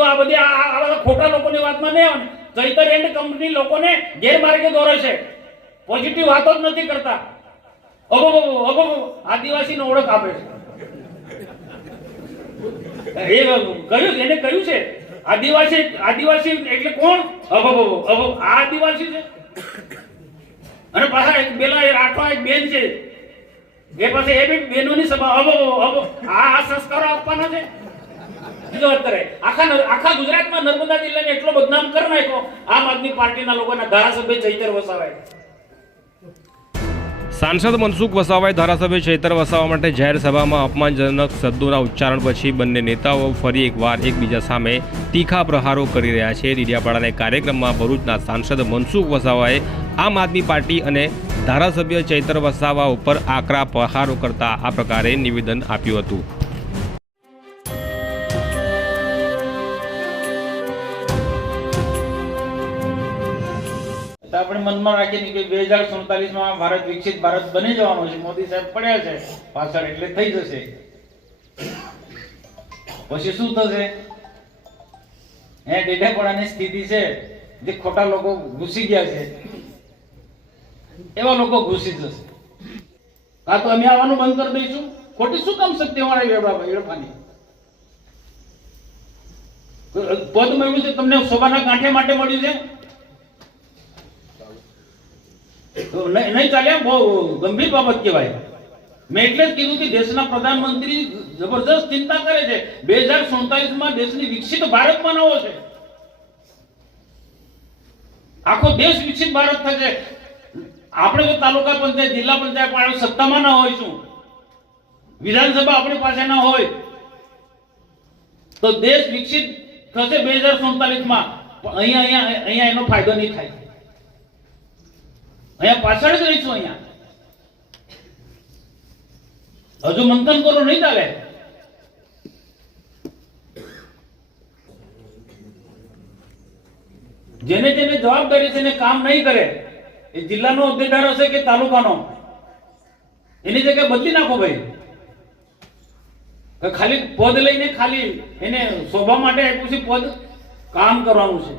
આ બધી આ ખોટા લોકોની વાતમાં નહીં આવે. ચૈતર એન્ડ કંપની લોકોને ગેરમાર્ગે દોરે છે, પોઝિટિવ વાતો જ નથી કરતા. આદિવાસીનો ઓળખ આપે છે. એ કહ્યું એને કહ્યું છે આદિવાસી એટલે કોણ? આ આદિવાસી છે. અને પાછા એક પેલા રાઠવા એક બેન છે, એ પાસે એ બી બેનોની સભા. આ સંસ્કારો આપવાના છે. આખા ગુજરાતમાં નર્મદા જિલ્લાને એટલો બદનામ કરી નાખ્યો આમ આદમી પાર્ટીના લોકોના ધારાસભ્ય ચૈતર વસાવાએ. સાંસદ મનસુખ વસાવાએ ધારાસભ્ય ચૈતર વસાવા માટે જાહેર સભામાં અપમાનજનક શબ્દોના ઉચ્ચારણ પછી બંને નેતાઓ ફરી એકવાર એકબીજા સામે તીખા પ્રહારો કરી રહ્યા છે. ડેડિયાપાડાના કાર્યક્રમમાં ભરૂચના સાંસદ મનસુખ વસાવાએ આમ આદમી પાર્ટી અને ધારાસભ્ય ચૈતર વસાવા ઉપર આકરા પ્રહારો કરતા આ પ્રકારે નિવેદન આપ્યું હતું. આપણે મનમાં રાખીએ કે 2047 ભારત વિકસિત ભારત બની જવાનો છે. મોદી સાહેબ પડ્યા છે પાછળ, એટલે થઈ જશે. પછી શું થશે? ડેડિયાપાડાની સ્થિતિ છે, જે ખોટા લોકો ઘૂસી ગયા છે એવા લોકો ઘૂસી જશે. કાં તો અમે આવવાનું બંધ કરી દઈશું. ખોટી શું કામ સત્યવાળા વેડફાની પદ મળ્યું છે તમને, શોભાના ગાંઠે માટે મળ્યું છે. નહીં ચાલે. બહુ ગંભીર બાબત કહેવાય. મેં એટલે જ કીધું કે દેશના પ્રધાનમંત્રી જબરદસ્ત ચિંતા કરે છે. 2047 દેશની વિકસિત ભારત બનાવવો છે. આખો દેશ વિકસિત ભારત થશે. આપણે જો તાલુકા પંચાયત, જિલ્લા પંચાયત પણ સત્તામાં ના હોઈશું, વિધાનસભા આપણી પાસે ના હોય, તો દેશ વિકસિત થશે 2047 અહીંયા એનો ફાયદો નહીં થાય. અહીંયા પાછળ જ રહીશું. અહીંયા હજુ મંથન કરો, નહીં ચાલે. જેને જેને જવાબદારી છે એને કામ નહીં કરે, એ જિલ્લાનો હોદ્દેદાર હશે કે તાલુકાનો, એની જગ્યાએ બદલી નાખો ભાઈ. ખાલી પદ લઈને ખાલી એને શોભા માટે આપ્યું છે પદ. કામ કરવાનું છે.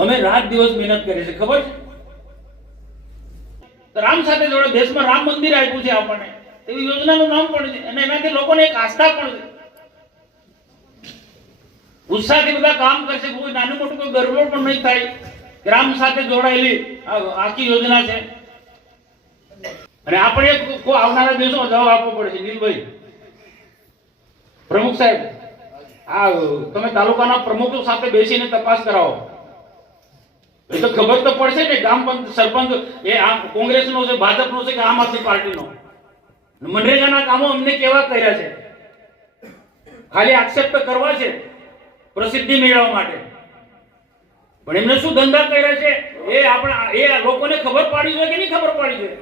અમે રાત દિવસ મહેનત કરી છે, ખબર છે. રામ સાથે જોડે દેશમાં રામ મંદિર આપ્યું છે આપણને, એવી યોજનાનું નામ પણ છે. અને એનાથી લોકોને એક આસ્થા પણ છે. ઉત્સાહથી બધા કામ કરશે. કોઈ નાનું મોટું કોઈ ગરબડ પણ નહીં થાય. રામ સાથે જોડાયેલી આખી યોજના છે. અને આપણે આવનારા દિવસોમાં જવાબ આપવો પડશે. નીલભાઈ પ્રમુખ સાહેબ, આ તમે તાલુકાના પ્રમુખો સાથે બેસીને તપાસ કરાવો. એ તો ખબર તો પડશે ને ગામ સરપંચ એ આમ કોંગ્રેસનો છે, ભાજપનો છે કે આમ આદમી પાર્ટીનો. મનરેગાના કામો અમને કેવા કર્યા છે? ખાલી આક્ષેપ તો કરવા છે પ્રસિદ્ધિ મેળવવા માટે, પણ એમને શું ધંધા કર્યા છે એ લોકોને ખબર પાડી જોઈએ કે નહીં ખબર પાડી જોઈએ.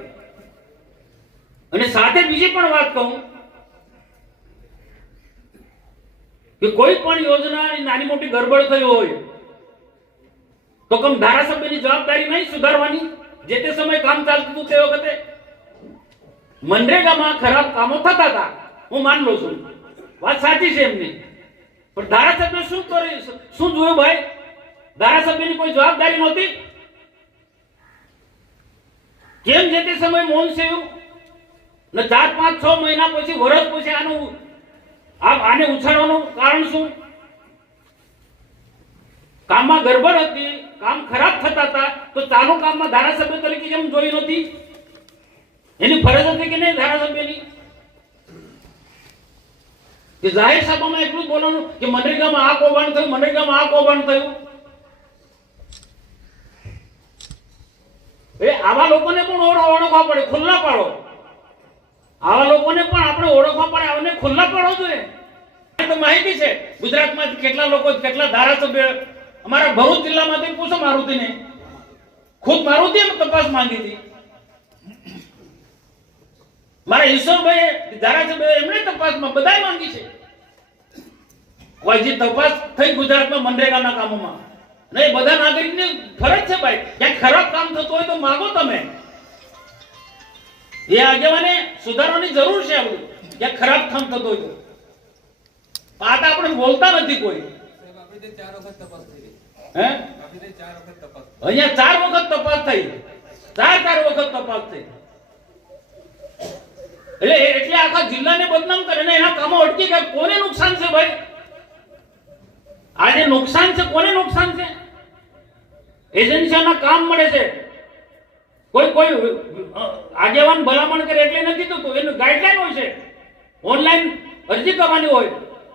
અને સાથે બીજી પણ વાત કહું કે કોઈ પણ યોજનાની નાની મોટી ગરબડ થઈ હોય તો કમ ધારાસભ્યની જવાબદારી નહીં સુધારવાની? જે તે સમય કામ ચાલતું હતું તે વખતે મનરેગામાં ખરાબ કામો થતા હતા, હું માન લઉં છું, વાત સાચી છે એમની. પણ ધારાસભ્ય શું કરે, શું જોયું ભાઈ? ધારાસભ્યની કોઈ જવાબદારી નહોતી? કેમ જે તે સમય મૌન સેવ્યું ને 4, 5, 6 મહિના પછી, વર્ષ પછી આને ઉછાળવાનું કારણ શું? કામમાં ગરબડ હતી, કામ ખરાબ થતા હતા, તો ચાલુ કામમાં ધારાસભ્ય તરીકે કેમ જોઈ નહોતી? એની ફરજ હતી કે નહીં ધારાસભ્યની? કે જાહેર સભામાં એટલું બોલવાનું કે મનરેગામાં આ કૌભાંડ થયું, મનરેગામાં આ કૌભાંડ થયું. આવા લોકોને પણ ઓળખવા પડે, ખુલ્લા પાડો. આવા લોકોને પણ આપણે ઓળખવા પડે, આવને ખુલ્લા પાડો જોઈએ. તો માહિતી છે ગુજરાતમાં કેટલા લોકો, કેટલા ધારાસભ્ય. અમારા ભરૂચ જિલ્લામાંથી પૂછો મારુતિને, ખુદ મારુતિએ તપાસ માંગી હતી. મારા ઈશ્વરભાઈ ધારાસભ્ય એમણે તપાસમાં બધાય માંગી છે. કોઈ જે તપાસ થઈ ગુજરાતમાં મનરેગાના કામોમાં, નહીં બધા નાગરિકની ફરજ છે ભાઈ. ક્યાંક ખરાબ કામ થતું હોય તો માંગો તમે. એ આગેવાને સુધારવાની જરૂર છે. આ બધું ક્યાંક ખરાબ કામ થતું હોય તો આ તો આપણે બોલતા નથી કોઈ. હે અહીંયા 4 વખત તપાસ થઈ, 4 વખત તપાસ થઈ. એટલે આખા જિલ્લાને બદનામ કરે ને એના કામો અટકી ગયા. કોને નુકસાન છે ભાઈ? આજે નુકસાન છે, કોને નુકસાન છે? એજન્સીઓના કામ મળે છે. કોઈ આગેવાન ભલામણ કરે એટલે નથી થતું. એનું ગાઈડલાઈન હોય છે, ઓનલાઈન અરજી કરવાની હોય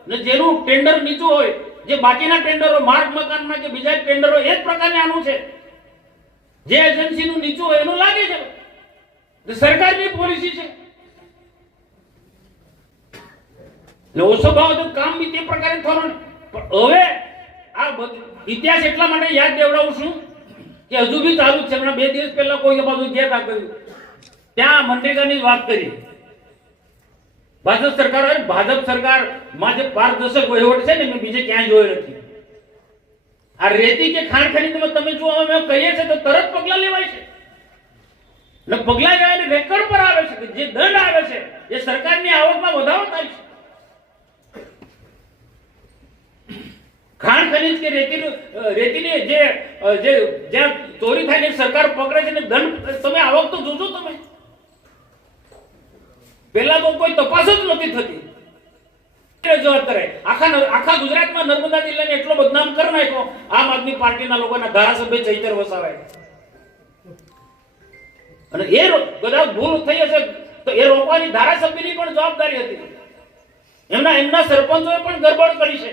ને જેનું ટેન્ડર નીચું હોય, જે બાકીના ટેન્ડરો માર્ગ મકાનના કે બીજા ટેન્ડરો એક પ્રકારને આનું છે. જે એજન્સીનું નીચું હોય એનું લાગે છે. સરકારની પોલિસી છે. ઓછો ભાવ તો કામ બી તે પ્રકારે થવાનું. પણ હવે આ ઇતિહાસ એટલા માટે યાદ દેવડાવું છું કે હજુ બી ચાલુ છે. હમણાં 2 દિવસ પહેલા કોઈ બાજુ ગયા કર્યું, ત્યાં મનરેગાની વાત કરી. ભાજપ સરકારમાં જે પારદર્શક વહીવટ છે ને મેં બીજે ક્યાંય જોયો નથી. આ રેતી કે ખાણ ખનીજમાં તમે જો અમે કહીએ છીએ તો તરત પગલા લેવાય છે ને પગલા લેવાય રેકર્ડ પર આવે છે કે જે દંડ આવે છે એ સરકારની આવકમાં વધારો થાય છે. ખાણ ખનીજ કે રેતીની જે જ્યાં ચોરી થાય ને સરકાર પકડે છે ને દંડ, તમે આવક તો જોજો. તમે પહેલા તો કોઈ તપાસ જ નથી થતી. રજૂઆત કરે આખા ગુજરાતમાં નર્મદા જિલ્લાને એટલો બદનામ કરી નાખ્યો આમ આદમી પાર્ટીના લોકોના ધારાસભ્ય ચૈતર વસાવાએ. અને એ કદાચ ભૂલ થઈ હશે તો એ રોકવાની ધારાસભ્યની પણ જવાબદારી હતી. એમના સરપંચોએ પણ ગરબડ કરી છે.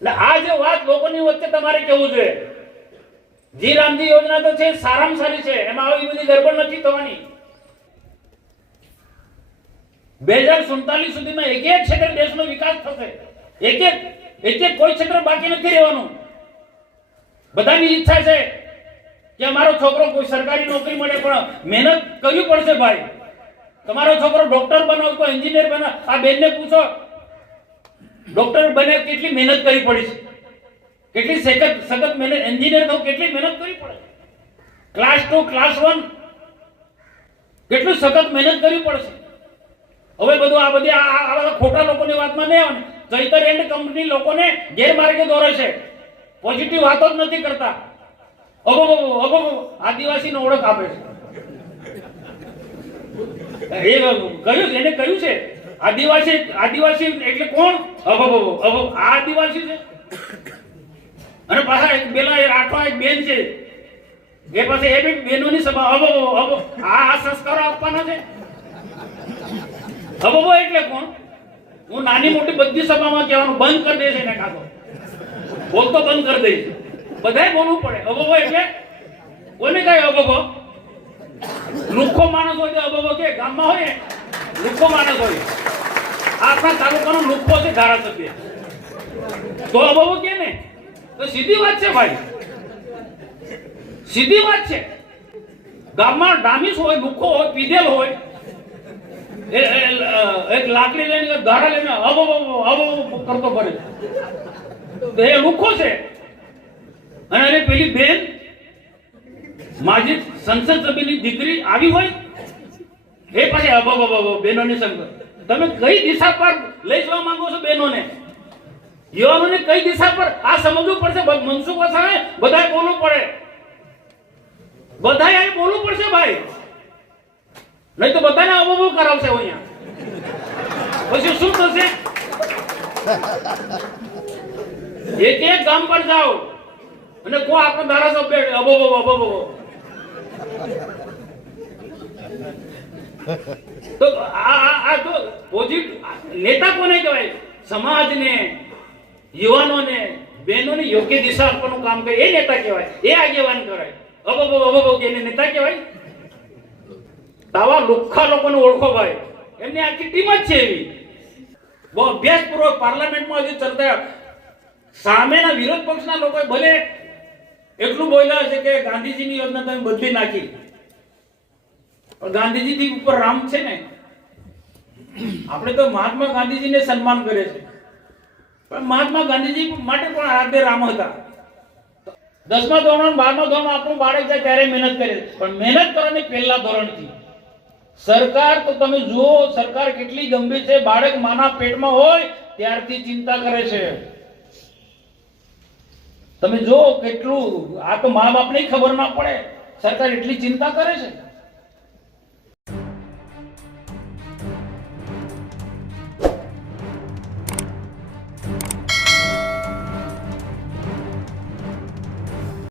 એટલે આ જે વાત લોકોની વચ્ચે તમારે કહેવું જોઈએ. જી રામજી યોજના તો છે, સારામાં સારી છે, એમાં આવી બધી ગરબડ નથી થવાની. 2047 સુધીમાં એક ક્ષેત્ર દેશનો વિકાસ થશે. એક કોઈ ક્ષેત્ર બાકી નથી રહેવાનું. બધાની ઈચ્છા છે કે અમારો છોકરો કોઈ સરકારી નોકરી મળે, પણ મહેનત કરવી પડશે ભાઈ. તમારો છોકરો ડોક્ટર બનો તો એન્જિનિયર બનો. આ બેનને પૂછો ડોક્ટર બને કેટલી મહેનત કરવી પડી છે, કેટલી સખત મહેનત. એન્જિનિયર થવું કેટલી મહેનત કરવી પડે. ક્લાસ 2 ક્લાસ 1 કેટલું સખત મહેનત કરવી પડશે. હવે બધું આ બધી આ ખોટા લોકોની વાતમાં નહીં આવે. ચૈતર એન્ડ કંપની લોકોને ગેરમાર્ગે દોરે છે, પોઝિટિવ વાતો જ નથી કરતા. આદિવાસીનો ઓળખ આપે છે. એને કહ્યું છે આદિવાસી એટલે કોણ? આ આદિવાસી છે. અને પાછા એક રાઠવા એક બેન છે એ પાસે એ બી બેનોની સભા. આ સંસ્કારો આપવાના છે. એટલે કોણ? હું નાની મોટી બધી સભામાં કહેવાનું બંધ કરી દઈશ. એને કાઢો બોલતો બંધ કરી દઈશ. બધાય બોલવું પડે. એટલે કોને કઈ લુખ્ખો માણસ હોય તો કે ગામમાં હોય લુખ્ખો માણસ હોય. આખા તાલુકાનો લુખ્ખો છે ધારાસભ્ય તો કે ને તો સીધી વાત છે ભાઈ, સીધી વાત છે. ગામમાં ડામીસ હોય, લુખ્ખો હોય, પીધેલ હોય, એક લાકડી લઈને ધારા લઈને કરતો ફરે તો એ લુખ્ખો છે. અને પેલી બેન માજી સંસદ સભ્યની દીકરી આવી હોય એ પાછી બહેનોની સંગત. તમે કઈ દિશા પર લઈ જવા માંગો છો બહેનોને, યુવાનોને? કઈ દિશા પર આ સમજવું પડશે. મનસુખ વસાવાએ બધાએ બોલવું પડે, બધાએ બોલવું પડશે ભાઈ. નહીં તો બધાને અબો કરાવશે અહીંયા. પછી શું થશે? એક ગામ પર જાઓ અને કો આપણો ધારાસભ્ય અબો. તો આ તો પોઝિટિવ નેતા કોને કહેવાય? સમાજને, યુવાનોને, બહેનોને યોગ્ય દિશા આપવાનું કામ કરે એ નેતા કહેવાય, એ આગેવાન કરાય. અબો એને નેતા કહેવાય? આવા લુખ્ખા લોકોને ઓળખો ભાઈ. એમની આખી ટીમ જ છે એવી. બહુ અભ્યાસપૂર્વક પાર્લામેન્ટમાં હજી ચર્ચા. સામેના વિરોધ પક્ષના લોકોએ ભલે એટલું બોલ્યા છે કે ગાંધીજીની યોજના તમે બદલી નાખી. ગાંધીજી ઉપર રામ છે ને. આપણે તો મહાત્મા ગાંધીજીને સન્માન કરે છે, પણ મહાત્મા ગાંધીજી માટે પણ આરાધ્ય રામ હતા. 10મા ધોરણ 12મા ધોરણ આપણું બાળક જાય ત્યારે મહેનત કરે, પણ મહેનત કરવાની પહેલા ધોરણથી સરકાર તો તમે જુઓ, સરકાર કેટલી ગંભીર છે. બાળક માના પેટમાં હોય ત્યારથી ચિંતા કરે છે. તમે જો કેટલું, આ તો મા બાપને ખબર ના પડે, સરકાર એટલી ચિંતા કરે છે.